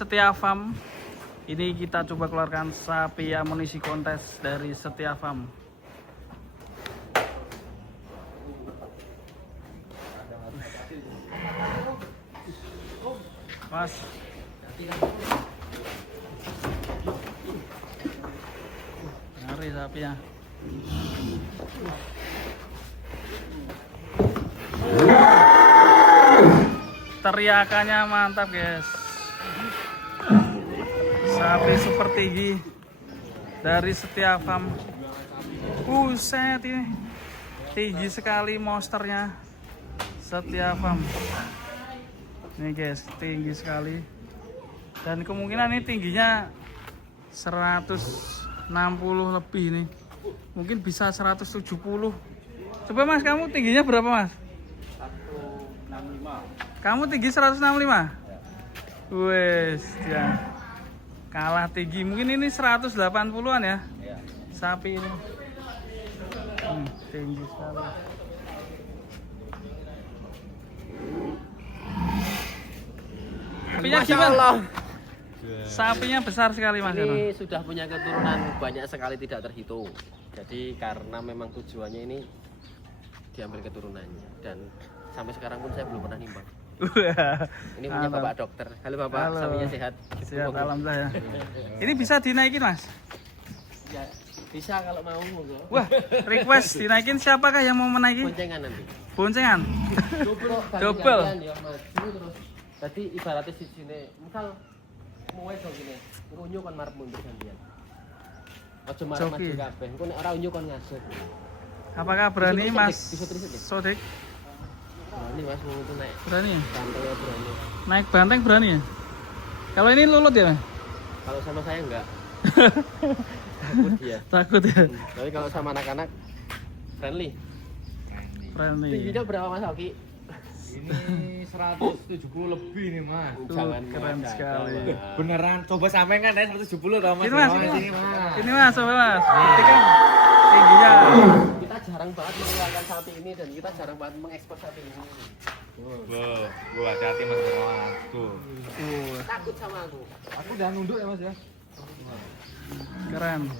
Setia Farm. Ini kita coba keluarkan sapi amunisi kontes dari Setia Farm. Mas, ngeri sapinya. Teriakannya mantap guys. Sapi super tinggi dari Setia Farm. Buset ini, tinggi sekali monsternya Setia Farm. Nih guys, tinggi sekali. Dan kemungkinan ini tingginya 160 lebih nih. Mungkin bisa 170. Coba Mas, kamu tingginya berapa Mas? 165. Kamu tinggi 165? Wes, ya. Kalah tinggi. Mungkin ini 180-an ya. Sapi ini. Tinggi sekali. Sapinya gimana? Sapinya besar sekali Mas. Ini sudah punya keturunan banyak sekali tidak terhitung. Jadi karena memang tujuannya ini diambil keturunannya, dan sampai sekarang pun saya belum pernah nimbang. Ini punya Bapak dokter. Halo Bapak, halo. Sapinya sehat? Sehat alhamdulillah ya. Ini bisa dinaikin Mas? Ya, bisa kalau mau. Wah, request dinaikin, siapakah yang mau menaiki? Boncengan nanti. Boncengan? Double. Ya, terus. Tadi ibaratnya di sini, misal mau dong gini, unyu kon marep mundur gantian. Aja marep maju kabeh, engko nek ora unyu kon ngasut. Apakah berani Mas Sodik? Berani Mas, mau itu naik. Berani ya? Banteng ya berani. Naik banteng berani ya? Kalau ini lulut ya? Kalau sama saya enggak. Takut dia. Takut ya? Tapi kalau sama anak-anak friendly. Friendly. Tingginya berapa Mas Oki? Ini 170 lebih nih Mas. Jangan keren sekali. Beneran, coba samain kan ya 170 tau Mas. Ini Mas, ini Mas. Ini Mas, coba Mas. Buktikan tingginya. Kita jarang banget mengeluarkan sapi ini, dan kita jarang banget mengekspor sapi ini. Wow, gua hati-hati Mas. Tuh. Takut sama aku. Aku udah nunduk ya Mas ya. Keren.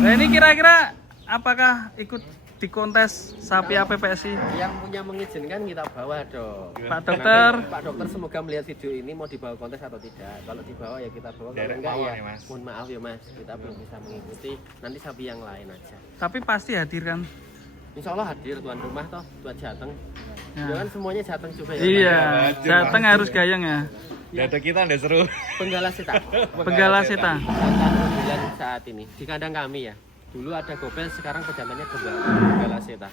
Nah ini kira-kira apakah ikut di kontes sapi APPSI? Yang punya mengizinkan kita bawa dong. Pak Dokter. Pak Dokter semoga melihat video ini mau dibawa kontes atau tidak. Kalau dibawa ya kita bawa, kalau enggak ya nih, Mas. mohon maaf ya Mas, kita belum bisa mengikuti. Nanti sapi yang lain aja. Tapi pasti hadir kan? Insya Allah hadir tuan rumah toh, tuan Jateng. Ya. Jangan semuanya Jateng juga ya. Iya, Jateng harus gayeng ya. Dada kita udah seru. Penggala Seta. Penggala Seta. Jantan unggulan saat ini di kandang kami ya. Dulu ada gobel, sekarang pejantannya Penggala Seta.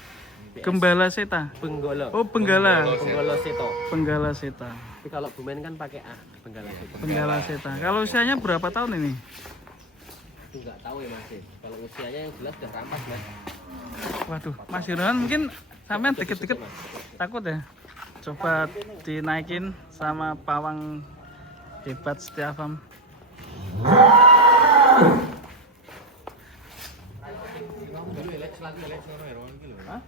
Gembala Seta. Penggolo. Oh, Penggala. Penggolo Seto. Penggala Seta. Tapi kalau Bumen kan pakai A, Penggala Seto. Penggala Seta. Kalau usianya berapa tahun ini? Enggak tahu ya Mas. Kalau usianya yang jelas sudah rampas Mas. Waduh, Mas Yunan mungkin sampean deket-deket takut ya? Coba dinaikin sama pawang hebat Setia Farm. Hah?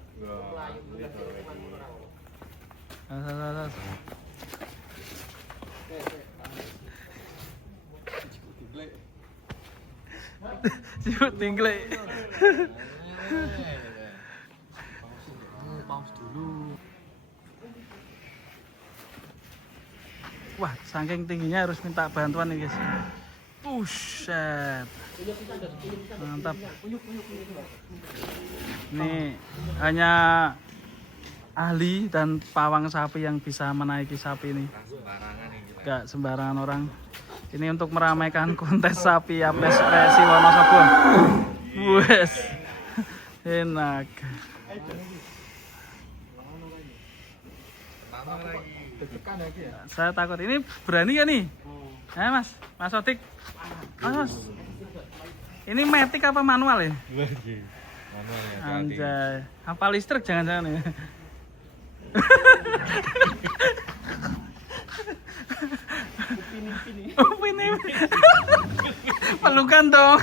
Sibuk tinggle. Paus dulu. Wah, saking tingginya harus minta bantuan nih guys. Buset. Mantap. Ini hanya ahli dan pawang sapi yang bisa menaiki sapi ini. Sembarangan nih kita. Gak sembarangan orang. Ini untuk meramaikan kontes sapi APPSI Wonosobo. Wes. Enak. Saya takut. Ini berani ya nih? Mas Odik. Mas. Ini matic apa manual ya? Manual ya. Anjay. Apa listrik jangan-jangan ya? Upini. Pelukan dong.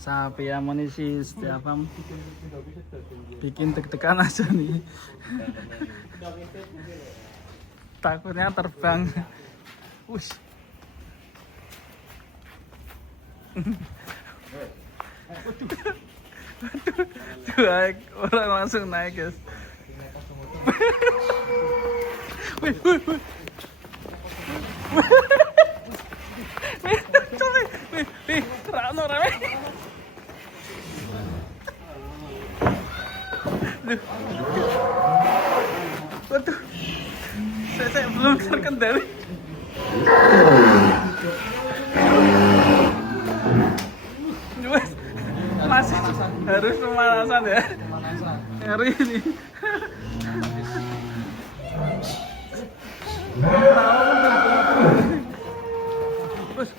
Sapi amunisi setiap bikin deg-degan aja nih. Takutnya terbang. Wush. Waduh, orang langsung naik guys. Wih, wih, wih. Wih, rano rame. Waduh, saya belum terkendali. Masih harus pemanasan ya. Hari ini. Bos,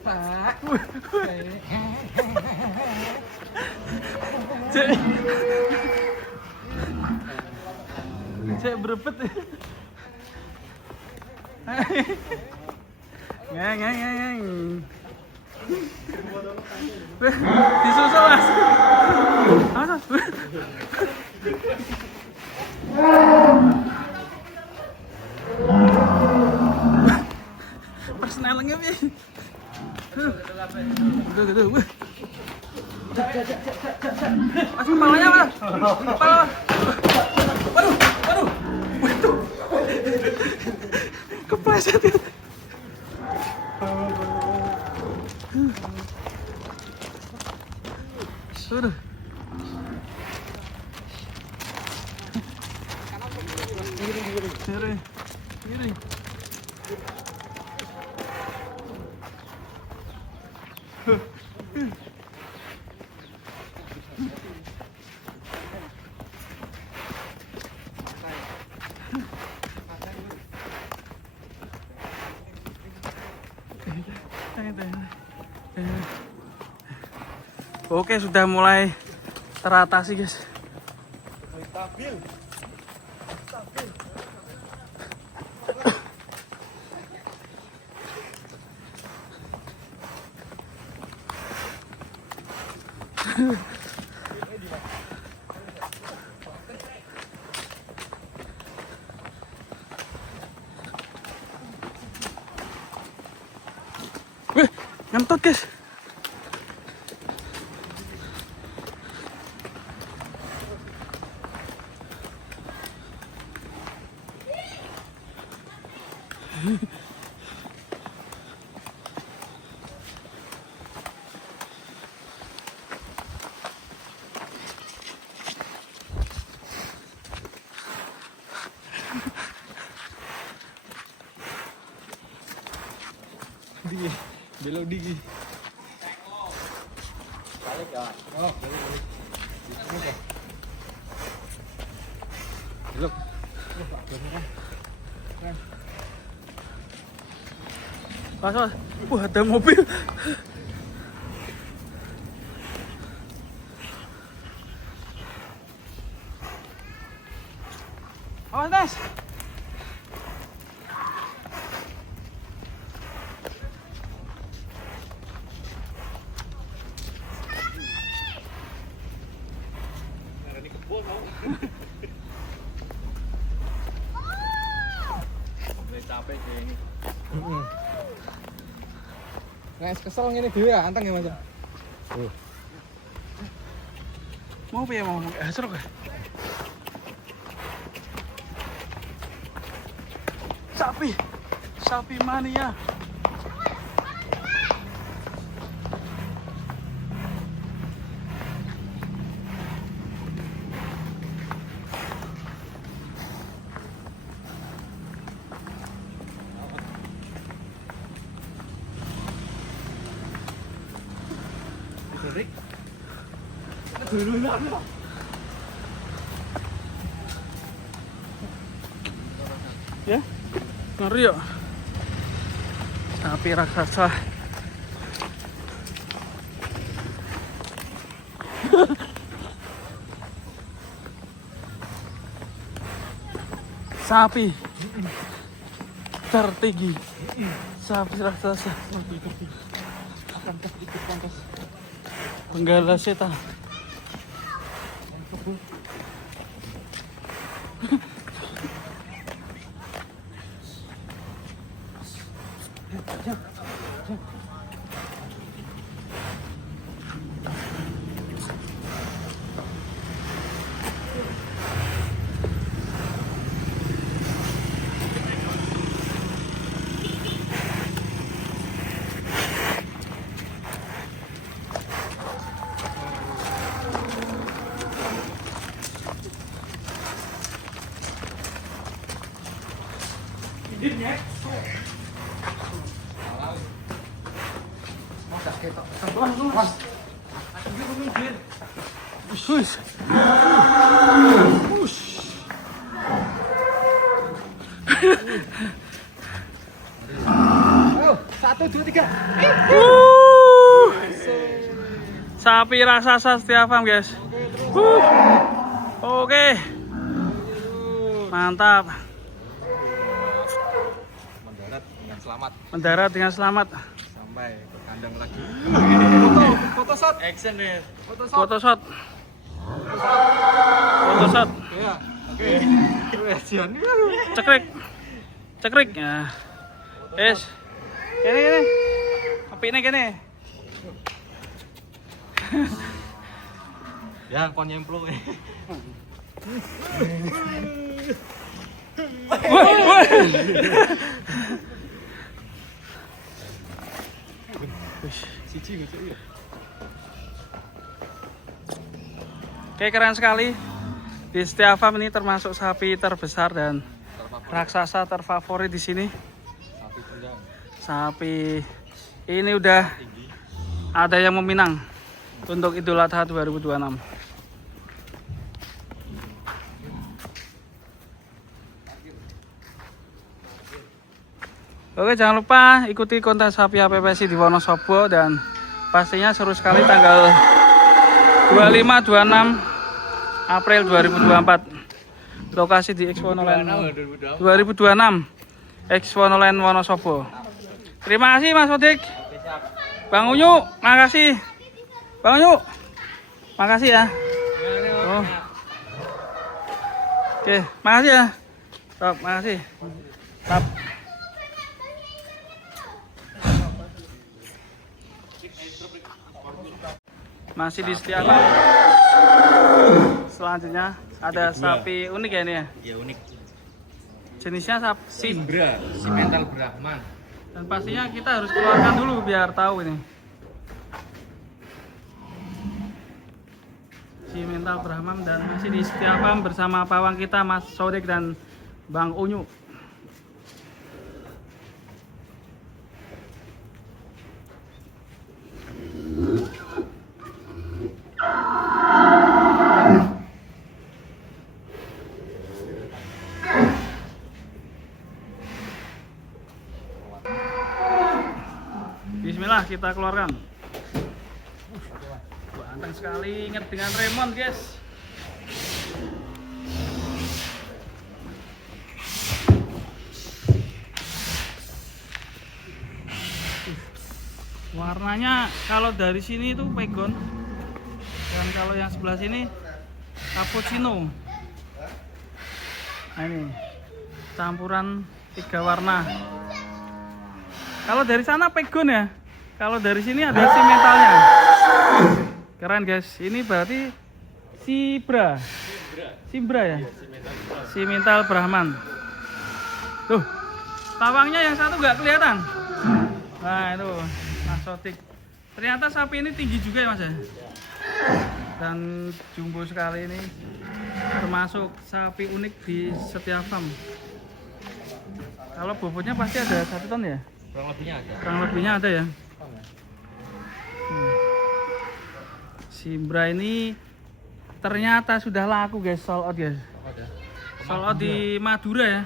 Pak. Cek berebet. Ngang. Disusul mas. Persnelengnya bi. Gitu. Mas kepalanya mas. Kepala. Waduh. Kepleset. Aduh. Kiri. Oke, sudah mulai teratasi guys. Stabil. Wih, ngentut guys. Belok digi. Balik ya. Oh, balik. Belok. Mas, wah ada mobil. Awas Nes. Capek sih ini. Nek kesel ngene dhewe ya anteng ya Mas. Mau piye mau hasruk ya? Sapi mania. Ya, ngeri ya. Sapi raksasa. Sapi tertinggi Sapi raksasa. Penggala Setia. Satu, dua, tiga. Sapi raksasa Setia Farm, guys. Oke. Mantap. Mendarat dengan selamat Mendarat dengan selamat. sampai ke kandang lagi. Foto shot. Action deh. Foto shot. Foto shot. Foto shot. Ya. Oke. Keren. Cekrik. Cekrik. Ya. Yes. Ini. Api ini gini. Ya, kon nyemplo. Siji ngecek ya. Oke, keren sekali. Di Setia Farm ini termasuk sapi terbesar dan raksasa terfavorit di sini. Sapi Kandang. Sapi ini udah ada yang meminang untuk Idul Adha 2026. Oke, jangan lupa ikuti konten sapi HPPSI di Wonosobo dan pastinya seru sekali tanggal 25-26 April 2024. Lokasi di Expo Online 2026 Expo Online Wonosobo. Terima kasih Mas Unik. Bang Unyu, makasih. Bang Unyu, makasih ya. Oh. Oke, makasih ya. Stop, makasih. Stop. Masih di Setia Farm. Selanjutnya ada sapi unik ya ini ya. Ya unik. Jenisnya sapi Simbra, si mental Brahman. dan pastinya kita harus keluarkan dulu biar tahu ini. Si mental Brahman dan masih di Setia Farm bersama pawang kita Mas Sodik dan Bang Unyu. Bismillah, kita keluarkan. Ganteng sekali, ingat dengan remon guys. Warnanya kalau dari sini itu pegon, dan kalau yang sebelah sini cappuccino. Nah ini campuran 3 warna. Kalau dari sana pegon ya. Kalau dari sini ada si mentalnya. Keren guys. Ini berarti Simbra ya. Si mental Brahman. Tuh. Pawangnya yang satu nggak kelihatan. Nah itu Mas Sotik. Ternyata sapi ini tinggi juga ya Mas ya. Dan jumbo sekali ini. Termasuk sapi unik di Setia Farm. Kalau bobotnya pasti ada 1 ton ya. Kurang lebihnya ada ya. Simbra ini ternyata sudah laku guys, sold out guys. Sold out di Madura ya.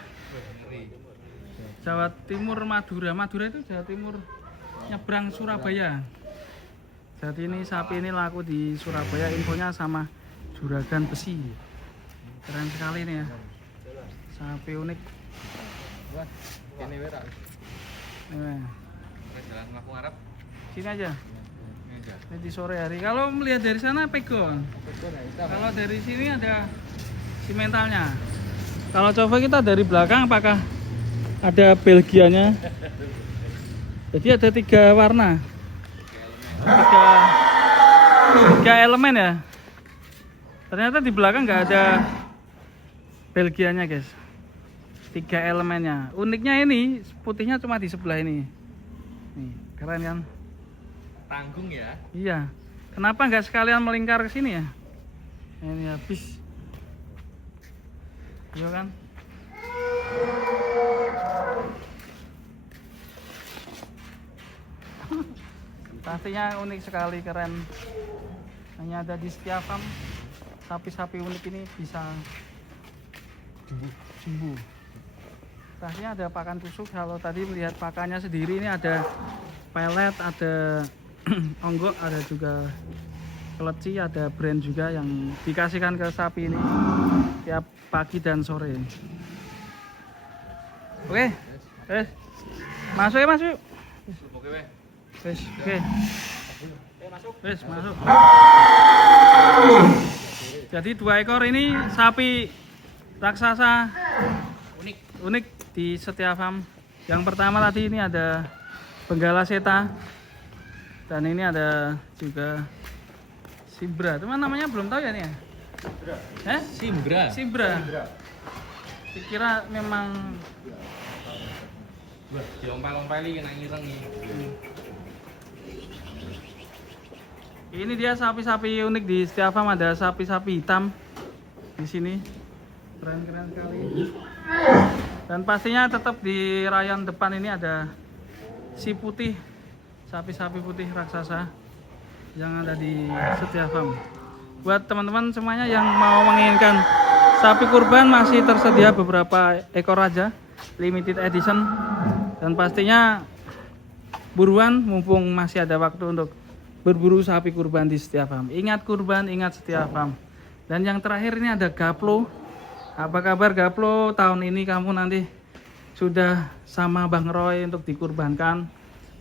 Jawa Timur Madura. Madura itu Jawa Timur nyebrang Surabaya. Jadi ini sapi ini laku di Surabaya, infonya sama juragan besi. Keren sekali ini ya. Sapi unik. Nah, Jalan Melaku Arab. sini aja. Ini aja. Ini di sore hari. Kalau melihat dari sana pegon. Kalau dari sini ada simentalnya. Kalau coba kita dari belakang apakah ada Belgianya? Jadi ada 3 warna. Tiga elemen ya. Ternyata di belakang nggak ada Belgianya guys. 3 elemennya. Uniknya ini putihnya cuma di sebelah ini. Nih, keren kan? Tanggung ya. Iya. Kenapa nggak sekalian melingkar ke sini ya? Ini habis. Iya kan? Pastinya unik sekali, keren. Hanya ada di setiap farm. Sapi-sapi unik ini bisa jumbo. Pastinya ada pakan tusuk. Kalau tadi melihat pakannya sendiri ini ada pelet, ada onggok, ada juga keleci, ada brand juga yang dikasihkan ke sapi ini tiap pagi dan sore. Oke, masuk ya, masuk. Oke, weh. Oke. Masuk. Jadi 2 ekor ini sapi raksasa unik di Setia Farm. Yang pertama tadi ini ada benggala seta, dan ini ada juga Simbra. Teman namanya belum tahu ya nih ya? Simbra. Dikira memang Diompel-ompeli kena ngireng nih. ini dia sapi-sapi unik di Setia Farm. Ada sapi-sapi hitam di sini. Keren-keren sekali. Dan pastinya tetap di rayon depan ini ada si putih, sapi-sapi putih raksasa yang ada di Setia Farm. Buat teman-teman semuanya yang mau menginginkan sapi kurban, masih tersedia beberapa ekor aja, limited edition. Dan pastinya buruan mumpung masih ada waktu untuk berburu sapi kurban di Setia Farm. Ingat kurban, ingat Setia Farm. Dan yang terakhir ini ada Gaplo. Apa kabar Gaplo? Tahun ini kamu nanti sudah sama Bang Roy untuk dikurbankan.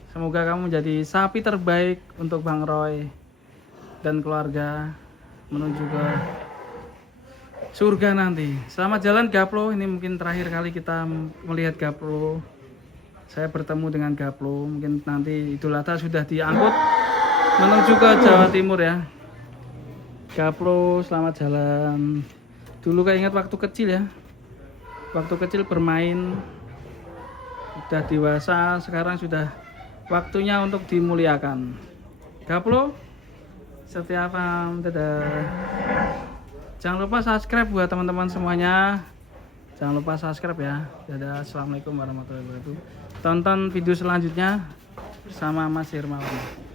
Semoga kamu menjadi sapi terbaik untuk Bang Roy dan keluarga menuju ke surga nanti. Selamat jalan Gaplo. Ini mungkin terakhir kali kita melihat Gaplo. Saya bertemu dengan Gaplo. Mungkin nanti Idul Adha sudah diangkut menuju ke Jawa Timur ya. Gaplo, selamat jalan. Dulu kayak ingat waktu kecil ya. Waktu kecil bermain. Sudah dewasa, sekarang sudah waktunya untuk dimuliakan. Gaplo, Setia Farm, dadah. Jangan lupa subscribe buat teman-teman semuanya. Jangan lupa subscribe ya. Dadah, assalamualaikum warahmatullahi wabarakatuh. Tonton video selanjutnya bersama Mas Hermawan.